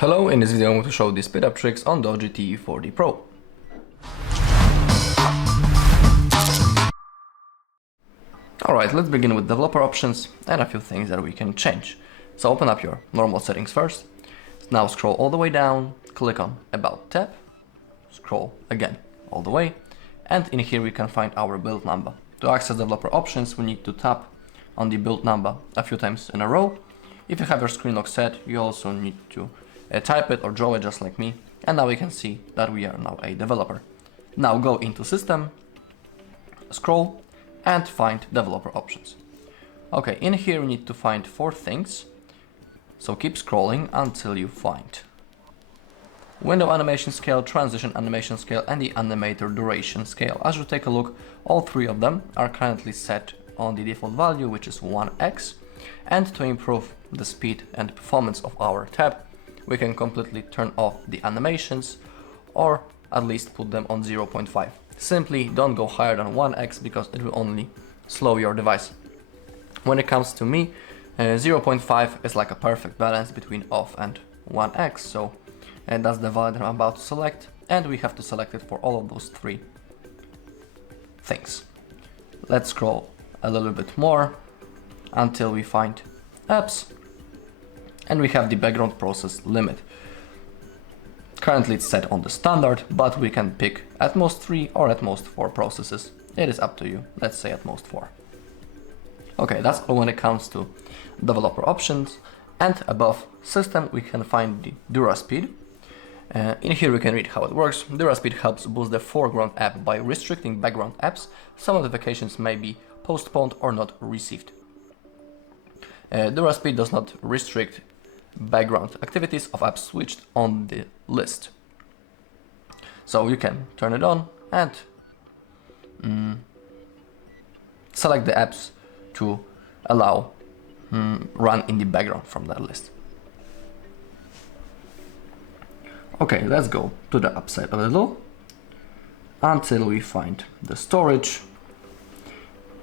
Hello, in this video I'm going to show the speed up tricks on DOOGEE T40 Pro. Alright, let's begin with developer options and a few things that we can change. So open up your normal settings first. Now scroll all the way down, click on About tab, scroll again all the way, and in here we can find our build number. To access developer options, we need to tap on the build number a few times in a row. If you have your screen lock set, you also need to type it or draw it just like me, and now we can see that we are now a developer. Now go into System, scroll, and find developer options. Okay, in here we need to find 4 things, so keep scrolling until you find window animation scale, transition animation scale, and the animator duration scale. As you take a look, all 3 of them are currently set on the default value, which is 1x, and to improve the speed and performance of our tab, we can completely turn off the animations or at least put them on 0.5. Simply don't go higher than 1x because it will only slow your device. When it comes to me, 0.5 is like a perfect balance between off and 1x, so that's the value that I'm about to select, and we have to select it for all of those 3 things. Let's scroll a little bit more until we find apps, and we have the background process limit. Currently it's set on the standard, but we can pick at most 3 or at most 4 processes. It is up to you. Let's say at most 4. Okay, that's all when it comes to developer options. And above system, we can find the DuraSpeed. In here we can read how it works. DuraSpeed helps boost the foreground app by restricting background apps. Some notifications may be postponed or not received. DuraSpeed does not restrict background activities of apps switched on the list. So you can turn it on and select the apps to allow run in the background from that list. Okay, let's go to the upside a little until we find the storage.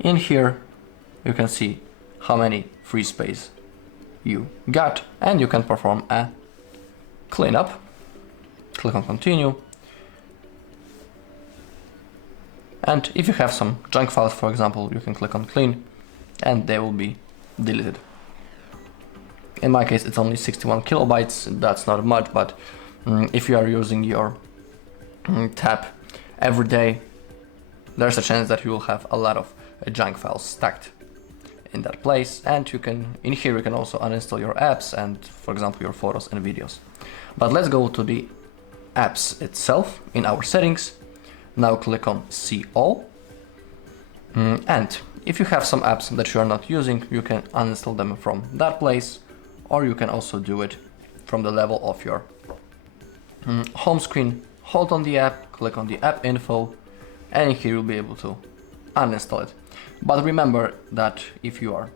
In here you can see how many free space you got, and you can perform a cleanup. Click on continue, and if you have some junk files, for example, you can click on clean and they will be deleted. In my case it's only 61 kilobytes. That's not much, but if you are using your tab every day, there's a chance that you will have a lot of junk files stacked in that place, and you can, in here you can also uninstall your apps and, for example, your photos and videos. But let's go to the apps itself in our settings. Now click on see all, and if you have some apps that you are not using, you can uninstall them from that place, or you can also do it from the level of your home screen. Hold on the app, click on the app info, and here you'll be able to uninstall it. But remember that if you are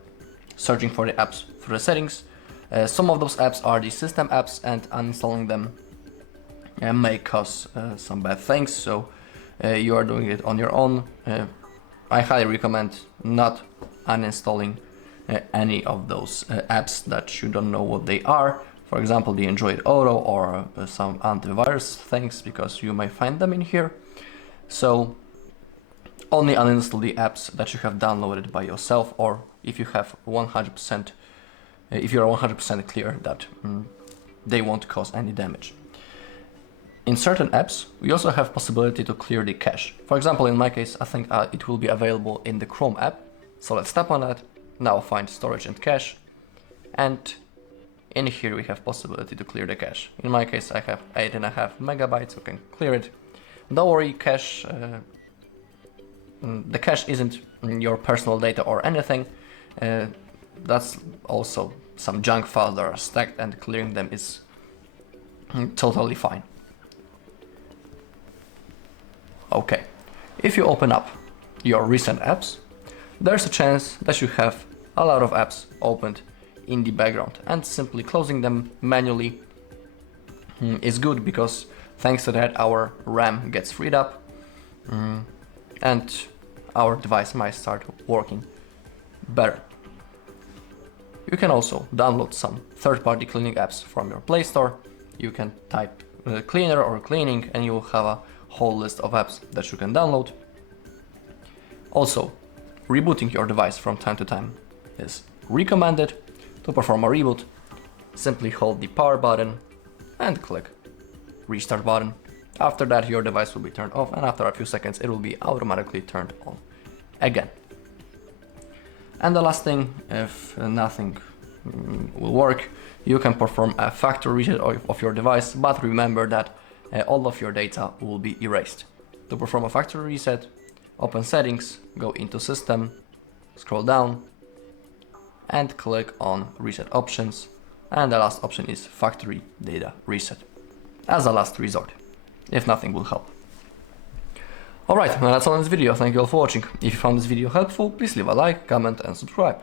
searching for the apps through the settings, some of those apps are the system apps, and uninstalling them may cause some bad things, so you are doing it on your own. I highly recommend not uninstalling any of those apps that you don't know what they are. For example, the Android Auto or some antivirus things, because you may find them in here. So only uninstall the apps that you have downloaded by yourself, or if you have 100%, if you are 100% clear that they won't cause any damage. In certain apps, we also have possibility to clear the cache. For example, in my case, I think it will be available in the Chrome app. So let's tap on that. Now find storage and cache, and in here we have possibility to clear the cache. In my case, I have 8.5 megabytes. You can clear it. Don't worry, cache. The cache isn't your personal data or anything. That's also some junk files that are stacked, and clearing them is totally fine. Okay, if you open up your recent apps, there's a chance that you have a lot of apps opened in the background, and simply closing them manually is good, because thanks to that our RAM gets freed up, and our device might start working better. You can also download some third-party cleaning apps from your Play Store you can type cleaner or cleaning and you will have a whole list of apps that you can download. Also, rebooting your device from time to time is recommended. To perform a reboot, simply hold the power button and click restart button. After that, your device will be turned off, and after a few seconds it will be automatically turned on again. And the last thing, if nothing will work, you can perform a factory reset of your device, but remember that all of your data will be erased. To perform a factory reset, open settings, go into system, scroll down and click on reset options, and the last option is factory data reset as a last resort, if nothing will help. Alright, well, that's all in this video. Thank you all for watching. If you found this video helpful, please leave a like, comment and subscribe.